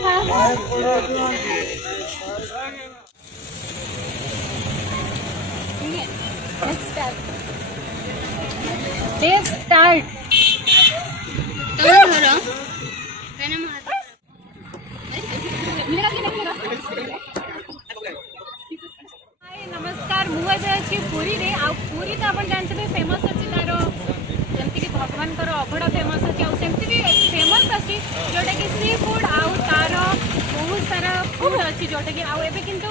Let's start. Let's start. हाय नमस्कार मुझे अच्छी पूरी रे आ पूरी तो आप जानते फेमस अच्छी तार जमती कि भगवान अभड़ा फेमस अच्छी आमती भी फेमस अच्छी जोटा कि सी फूड आउ तार बहुत सारा फूड अच्छी जोटा कि आउ एबे किंतु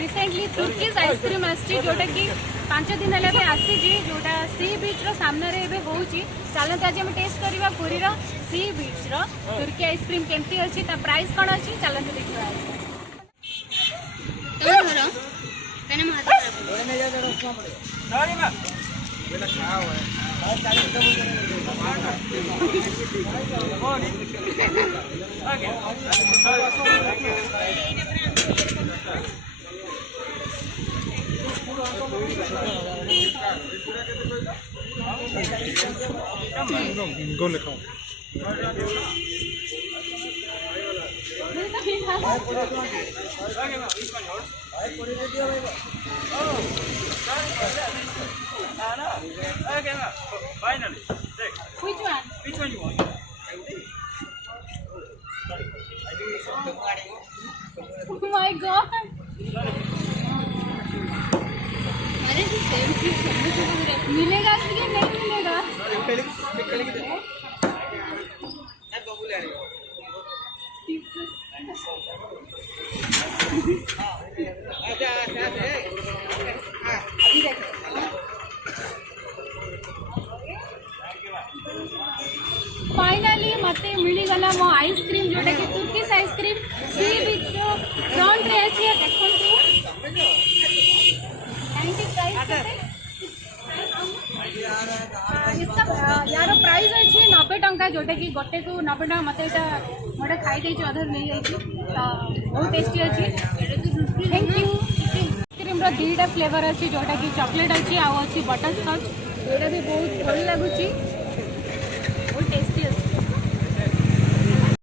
रिसेंटली तुर्कीज आइसक्रीम आसी जोटा कि 5 दिन है आसी जोटा सी बीच रो सामने रे एबे होउची चलते आज हम टेस्ट करवा पूरी रो सी बीच रो तुर्की आइसक्रीम केमती अच्छी ता प्राइस कौन अच्छी चलते देखा Go लिखाओ Finally, which one? Which one you want? Oh my god! मिलेगा कि नहीं मिलेगा? फाइनली मते मिलीगला मो आइसक्रीम जोटा कि तुर्किश आइसक्रीम सी बीच फ्रंट रे अछि देखो इसका यार प्राइस अच्छी 90 टंका जोटा कि गोटे को 90 टंका मत गोटे खाई देती अधर नहीं जाइए बहुत टेस्टी अच्छी थैंक यू आइसक्रीम दुईटा फ्लेवर अच्छी जोटा कि चॉकलेट अच्छी आउ अच्छी बटर स्कॉच ये भी बहुत भल लगुच बहुत टेस्टी